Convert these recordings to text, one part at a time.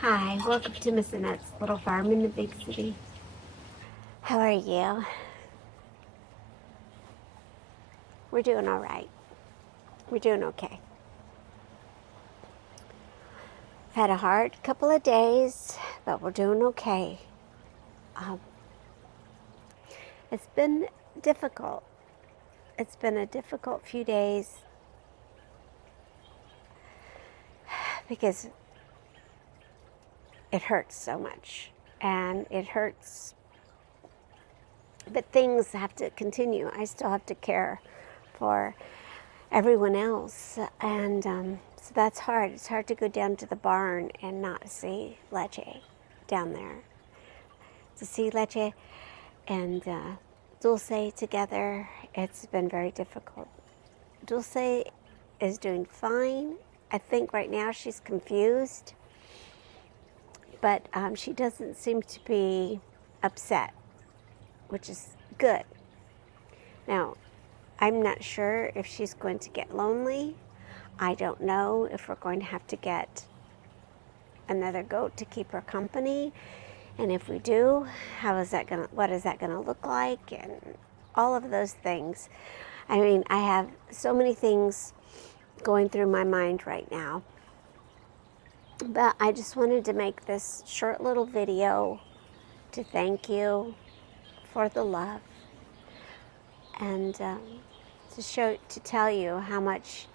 Hi, welcome to Miss Annette's little farm in the big city. How are you? We're doing all right. We're doing okay. I've had a hard couple of days, but we're doing okay. Um, it's been difficult. It's been a difficult few days because it hurts so much. And it hurts, but things have to continue. I still have to care for everyone else. And so that's hard. It's hard to go down to the barn and not see Leche down there. To see Leche and Dulce together, it's been very difficult. Dulce is doing fine. I think right now she's confused, but she doesn't seem to be upset, which is good. Now, I'm not sure if she's going to get lonely. I don't know if we're going to have to get another goat to keep her company. And if we do, what is that gonna look like? And all of those things. I mean, I have so many things going through my mind right now. But I just wanted to make this short little video to thank you for the love and to tell you how much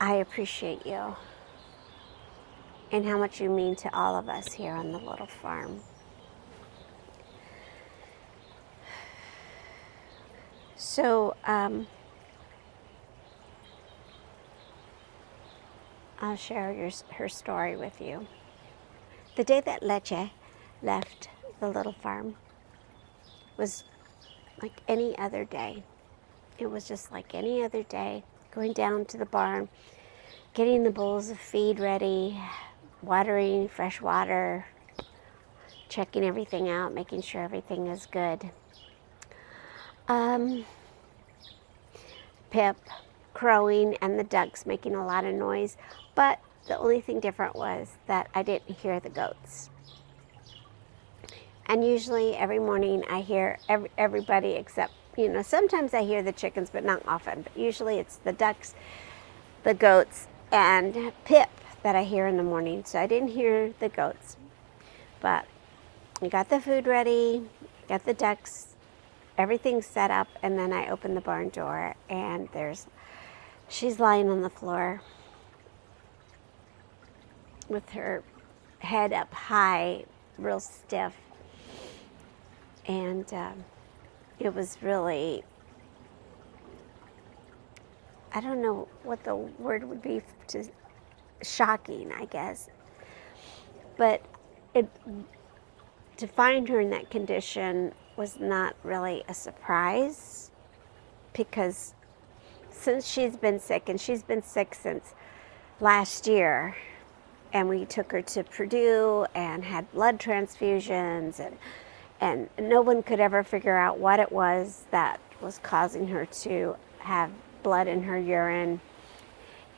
I appreciate you and how much you mean to all of us here on the little farm. So I'll share her story with you. The day that Leche left the little farm was like any other day. It was just like any other day, going down to the barn, getting the bowls of feed ready, watering fresh water, checking everything out, making sure everything is good. Pip crowing and the ducks making a lot of noise, but the only thing different was that I didn't hear the goats. And usually every morning I hear everybody except, sometimes I hear the chickens, but not often. But usually it's the ducks, the goats, and Pip that I hear in the morning. So I didn't hear the goats. But I got the food ready, got the ducks, everything's set up, and then I opened the barn door, and she's lying on the floor with her head up high, real stiff. And it was really, I don't know what the word would be, shocking, I guess. But to find her in that condition was not really a surprise, because since she's been sick, and she's been sick since last year, and we took her to Purdue and had blood transfusions, and no one could ever figure out what it was that was causing her to have blood in her urine.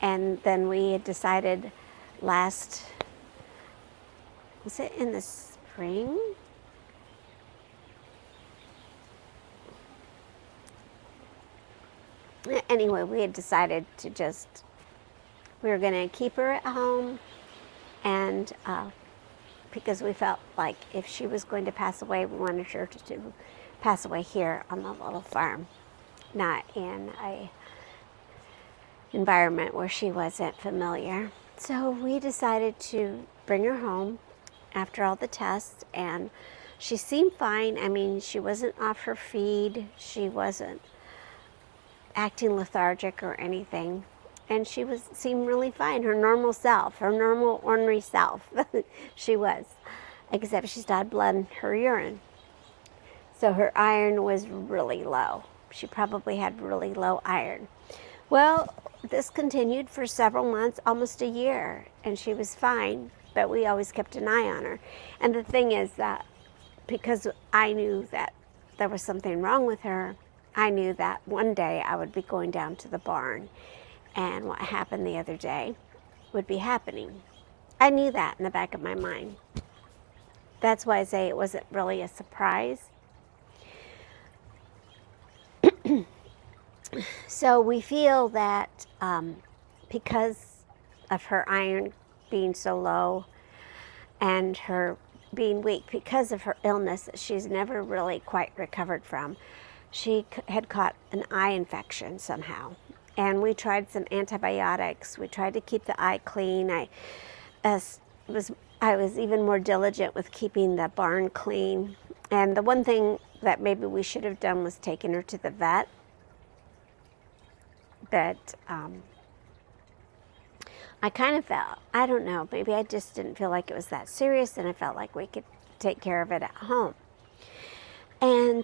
And then we had decided was it in the spring? Anyway, we had decided we were going to keep her at home, and because we felt like if she was going to pass away, we wanted her to pass away here on the little farm, not in a environment where she wasn't familiar. So we decided to bring her home after all the tests, and she seemed fine. I mean, she wasn't off her feed. She wasn't acting lethargic or anything. And she seemed really fine, her normal self, her normal ornery self. She was, except she started blood in her urine. So her iron was really low. She probably had really low iron. Well, this continued for several months, almost a year, and she was fine, but we always kept an eye on her. And the thing is that because I knew that there was something wrong with her, I knew that one day I would be going down to the barn, and what happened the other day would be happening. I knew that in the back of my mind. That's why I say it wasn't really a surprise. So we feel that because of her iron being so low and her being weak, because of her illness that she's never really quite recovered from, she had caught an eye infection somehow. And we tried some antibiotics. We tried to keep the eye clean. I was even more diligent with keeping the barn clean. And the one thing that maybe we should have done was taken her to the vet. But I kind of felt, I don't know, maybe I just didn't feel like it was that serious, and I felt like we could take care of it at home. And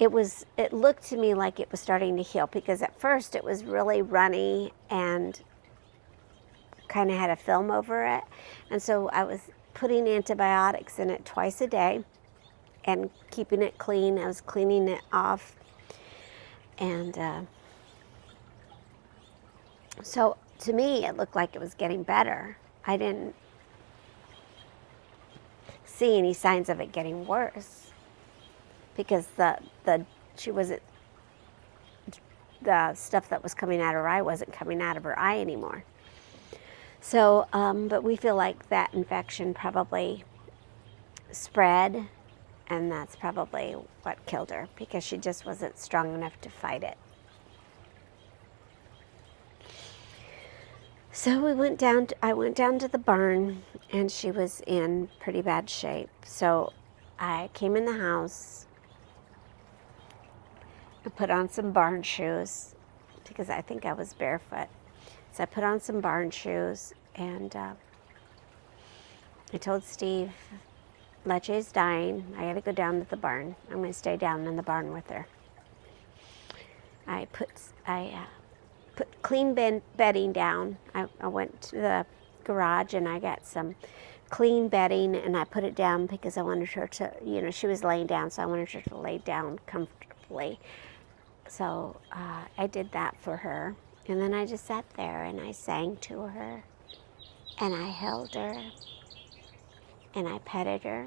it looked to me like it was starting to heal, because at first it was really runny and kind of had a film over it. And so I was putting antibiotics in it twice a day and keeping it clean. I was cleaning it off. And so to me, it looked like it was getting better. I didn't see any signs of it getting worse, because the stuff that was coming out of her eye wasn't coming out of her eye anymore. So, but we feel like that infection probably spread, and that's probably what killed her, because she just wasn't strong enough to fight it. So I went down to the barn, and she was in pretty bad shape. So I came in the house and put on some barn shoes, because I think I was barefoot. So I put on some barn shoes, and I told Steve, Leche is dying. I got to go down to the barn. I'm going to stay down in the barn with her. I put clean bedding down. I went to the garage and I got some clean bedding, and I put it down because I wanted her to, she was laying down, so I wanted her to lay down comfortably. So I did that for her. And then I just sat there and I sang to her, and I held her, and I petted her.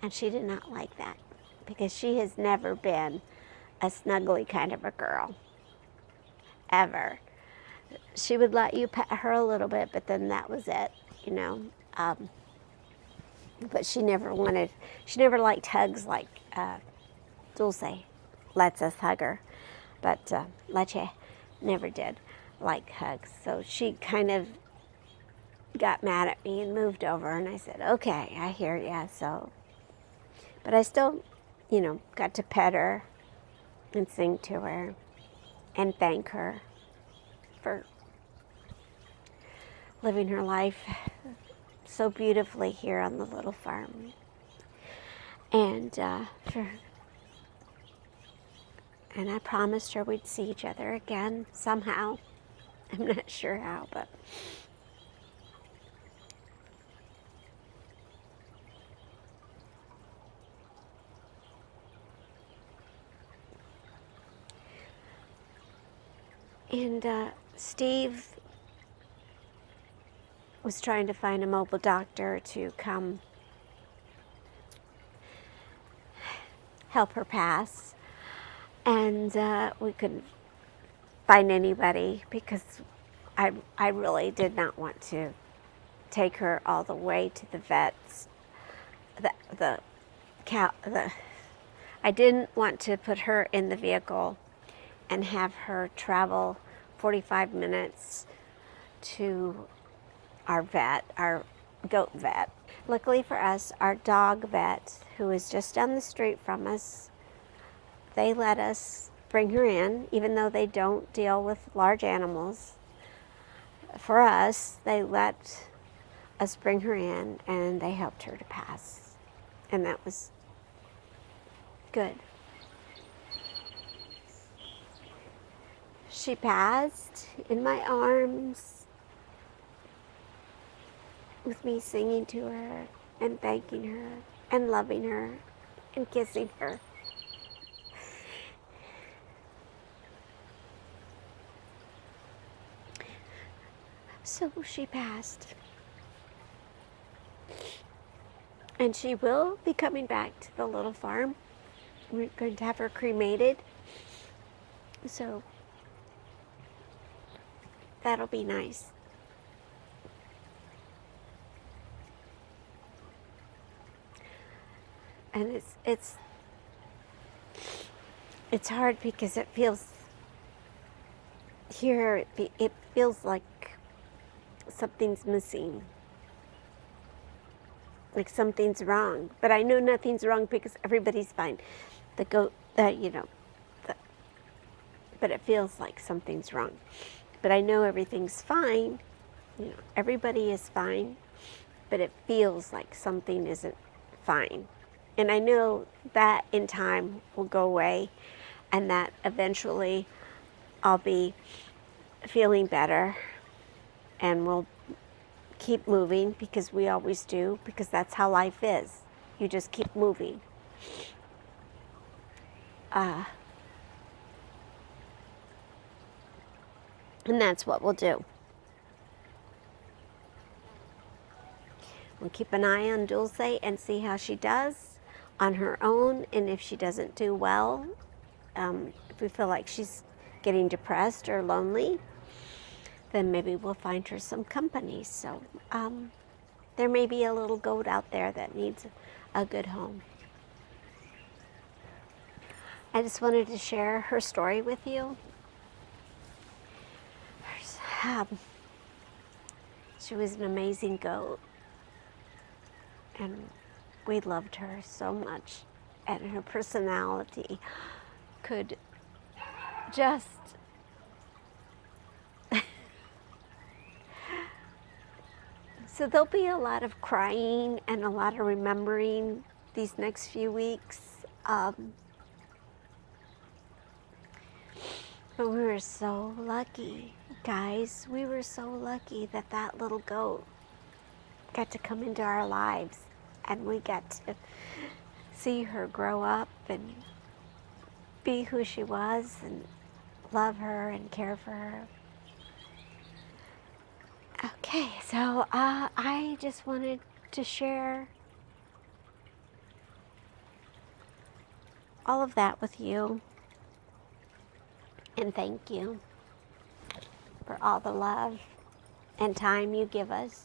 And she did not like that, because she has never been a snuggly kind of a girl, ever. She would let you pet her a little bit, but then that was it, but she never liked hugs like Dulce lets us hug her. But Leche never did like hugs. So she kind of got mad at me and moved over, and I said, okay, I hear ya. So, but I still, got to pet her and sing to her and thank her for living her life so beautifully here on the little farm. And I promised her we'd see each other again somehow. I'm not sure how, but and Steve was trying to find a mobile doctor to come help her pass, and we couldn't find anybody, because I really did not want to take her all the way to the vets. I didn't want to put her in the vehicle and have her travel 45 minutes to our vet, our goat vet. Luckily for us, our dog vet, who is just down the street from us, they let us bring her in, even though they don't deal with large animals. For us, they let us bring her in, and they helped her to pass. And that was good. She passed in my arms, with me singing to her and thanking her and loving her and kissing her. So she passed. And she will be coming back to the little farm. We're going to have her cremated. So that'll be nice. And it's hard because it feels here, it feels like something's missing. Like something's wrong. But I know nothing's wrong because everybody's fine. The goat, but it feels like something's wrong. But I know everything's fine. Everybody is fine. But it feels like something isn't fine. And I know that in time will go away and that eventually I'll be feeling better and we'll keep moving because we always do, because that's how life is. You just keep moving. And that's what we'll do. We'll keep an eye on Dulce and see how she does on her own, and if she doesn't do well, if we feel like she's getting depressed or lonely, then maybe we'll find her some company. So there may be a little goat out there that needs a good home. I just wanted to share her story with you. She was an amazing goat, and we loved her so much, and her personality could just so there'll be a lot of crying and a lot of remembering these next few weeks. But we were so lucky, guys. We were so lucky that that little goat got to come into our lives, and we got to see her grow up and be who she was and love her and care for her. Okay, so I just wanted to share all of that with you. And thank you for all the love and time you give us.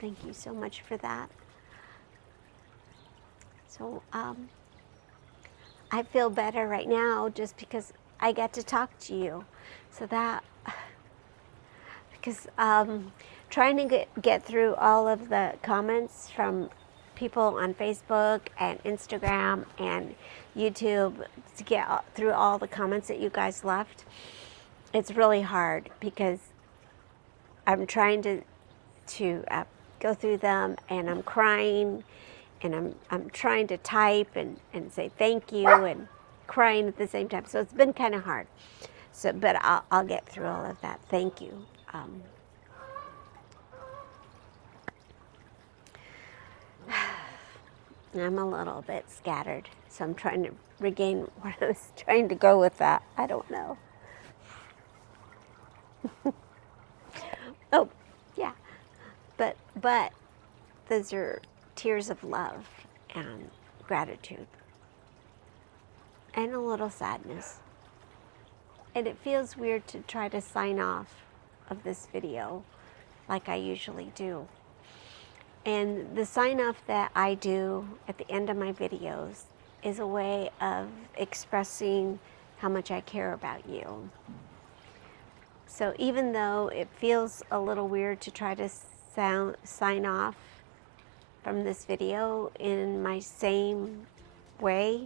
Thank you so much for that. So I feel better right now just because I get to talk to you. So that, because trying to get through all of the comments from people on Facebook and Instagram and YouTube, to get through all the comments that you guys left, it's really hard because I'm trying to go through them, and I'm crying, and I'm trying to type and say thank you and crying at the same time. So it's been kind of hard. So, but I'll get through all of that. Thank you. I'm a little bit scattered, so I'm trying to regain where I was trying to go with that. I don't know. Oh, yeah. But those are tears of love and gratitude and a little sadness. And it feels weird to try to sign off of this video like I usually do. And the sign off that I do at the end of my videos is a way of expressing how much I care about you. So even though it feels a little weird to try to sign off from this video in my same way,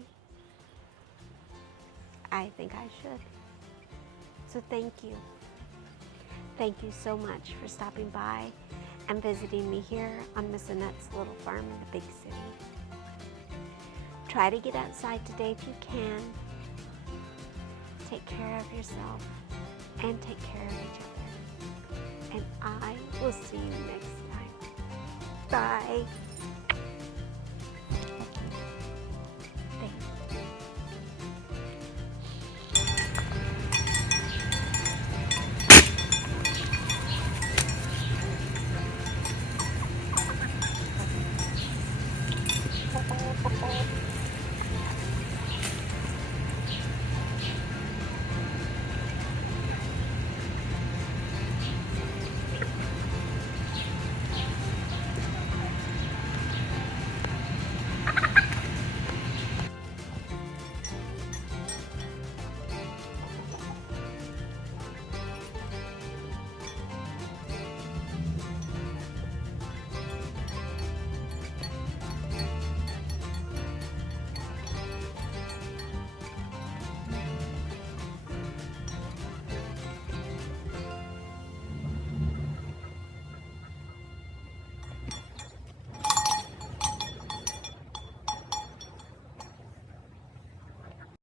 I think I should. So thank you. Thank you so much for stopping by and visiting me here on Miss Annette's little farm in the big city. Try to get outside today if you can. Take care of yourself and take care of each other. And I will see you next time. Bye.